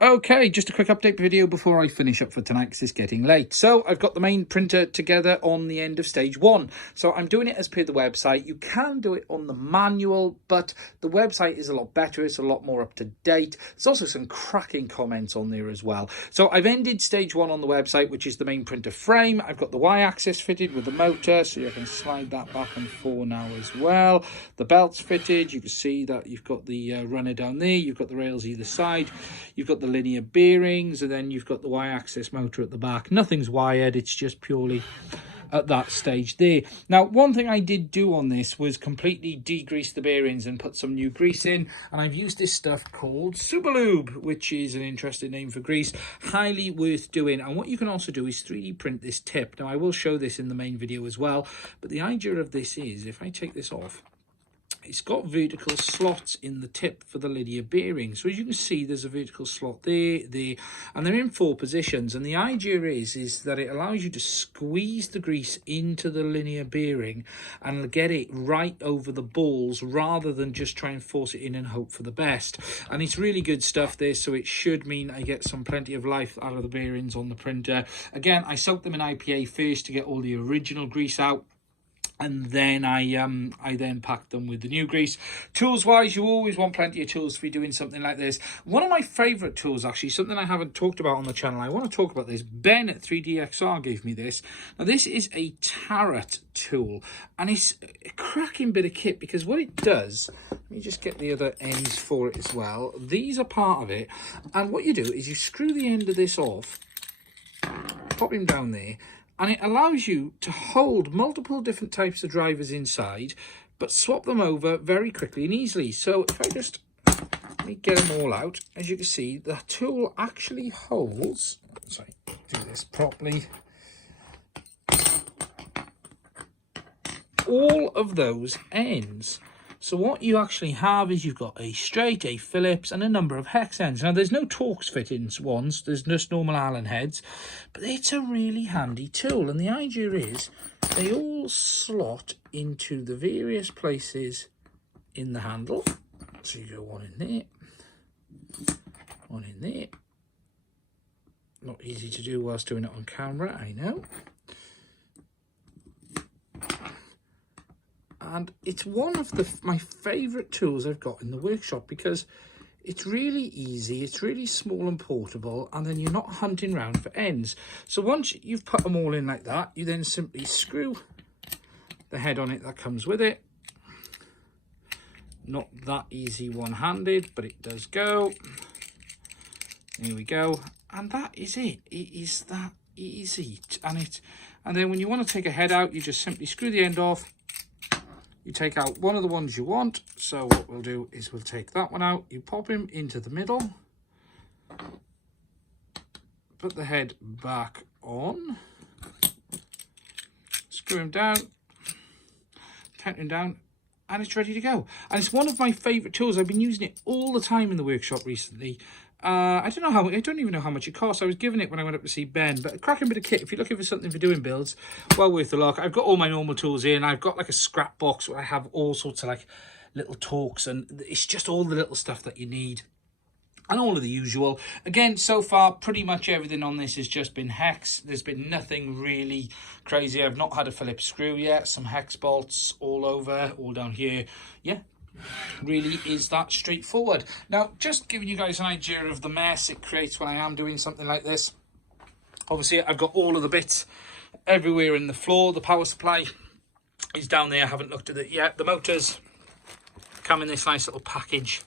Okay, just a quick update video before I finish up for tonight because it's getting late. So I've got the main printer together on the end of stage 1. So I'm doing it as per the website. You can do it on the manual, but the website is a lot better. It's a lot more up to date. There's also some cracking comments on there as well. So I've ended stage 1 on the website, which is the main printer frame. I've got the Y-axis fitted with the motor, so you can slide that back and forth now as well. The belt's fitted. You can see that you've got the runner down there. You've got the rails either side. You've got the linear bearings, and then you've got the Y-axis motor at the back. Nothing's wired, it's just purely at that stage there. Now, one thing I did do on this was completely degrease the bearings and put some new grease in, and I've used this stuff called Superlube, which is an interesting name for grease. Highly worth doing. And what you can also do is 3D print this tip. Now, I will show this in the main video as well, but the idea of this is, if I take this off, it's got vertical slots in the tip for the linear bearing. So as you can see, there's a vertical slot there, and they're in 4 positions. And the idea is that it allows you to squeeze the grease into the linear bearing and get it right over the balls rather than just try and force it in and hope for the best. And it's really good stuff there, so it should mean I get plenty of life out of the bearings on the printer. Again, I soaked them in IPA first to get all the original grease out, and then I then packed them with the new grease. Tools wise, you always want plenty of tools for doing something like this. One of my favorite tools, actually, something I haven't talked about on the channel, I want to talk about this. Ben at 3DXR gave me this. Now, this is a Tarot tool, and it's a cracking bit of kit, because what it does, let me just get the other ends for it as well. These are part of it, and what you do is you screw the end of this off, pop him down there, and it allows you to hold multiple different types of drivers inside, but swap them over very quickly and easily. So if I just, let me get them all out, as you can see, the tool actually holds, sorry, do this properly, all of those ends. So what you actually have is you've got a straight, a Phillips, and a number of hex ends. Now, there's no Torx fittings ones, there's just normal Allen heads, but it's a really handy tool. And the idea is they all slot into the various places in the handle. So you go one in there, one in there. Not easy to do whilst doing it on camera, I know. And it's one of my favourite tools I've got in the workshop, because it's really easy, it's really small and portable, and then you're not hunting around for ends. So once you've put them all in like that, you then simply screw the head on it that comes with it. Not that easy one-handed, but it does go. There we go. And that is it. It is that easy. And then when you want to take a head out, you just simply screw the end off. You take out one of the ones you want. So what we'll do is we'll take that one out. You pop him into the middle. Put the head back on. Screw him down. Tighten him down. And it's ready to go. And it's one of my favourite tools. I've been using it all the time in the workshop recently. I don't even know how much it costs. I was given it when I went up to see Ben, but a cracking bit of kit. If you're looking for something for doing builds, well worth the look. I've got all my normal tools in. I've got like a scrap box where I have all sorts of like little Torx, and it's just all the little stuff that you need. And all of the usual. Again, so far, pretty much everything on this has just been hex. There's been nothing really crazy. I've not had a Phillips screw yet. Some hex bolts all over, all down here. Yeah, really is that straightforward. Now, just giving you guys an idea of the mess it creates when I am doing something like this. Obviously, I've got all of the bits everywhere in the floor. The power supply is down there. I haven't looked at it yet. The motors come in this nice little package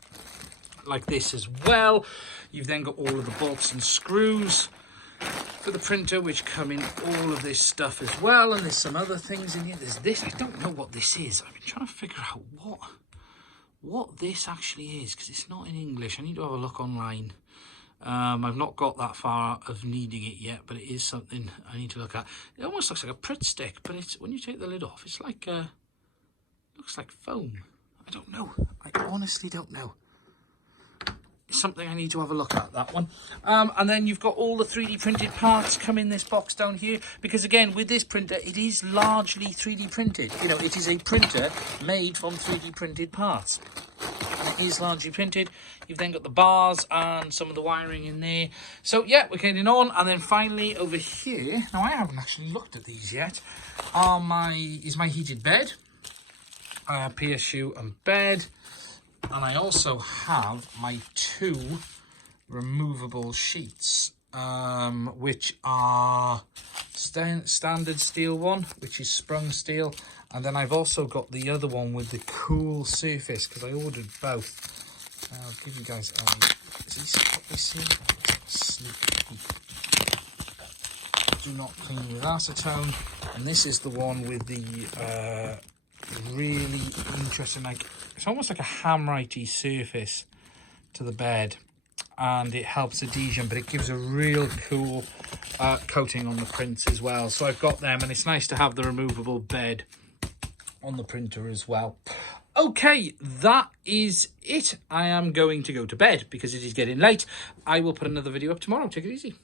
like this as well. You've then got all of the bolts and screws for the printer, which come in all of this stuff as well. And there's some other things in here. There's this. I don't know what this is. I've been trying to figure out what this actually is, because it's not in English. I need to have a look online. I've not got that far of needing it yet, but it is something I need to look at. It almost looks like a Pritt stick, but it's, when you take the lid off, it's like looks like foam. I don't know. I honestly don't know. It's something I need to have a look at, that one. And then you've got all the 3D printed parts come in this box down here, because again, with this printer, it is largely 3D printed. You know, it is a printer made from 3D printed parts. And is largely printed. You've then got the bars and some of the wiring in there. So yeah, we're getting on. And then finally over here, now I haven't actually looked at these yet, is my heated bed, PSU and bed. And I also have my 2 removable sheets, which are standard steel one, which is sprung steel, and then I've also got the other one with the cool surface, because I ordered both. I'll give you guys sneak peek. Do not clean with acetone, and this is the one with the really interesting, like it's almost like a hammerite surface to the bed, and it helps adhesion, but it gives a real cool coating on the prints as well. So I've got them, and it's nice to have the removable bed on the printer as well. Okay, that is it. I am going to go to bed because it is getting late. I will put another video up tomorrow. Take it easy.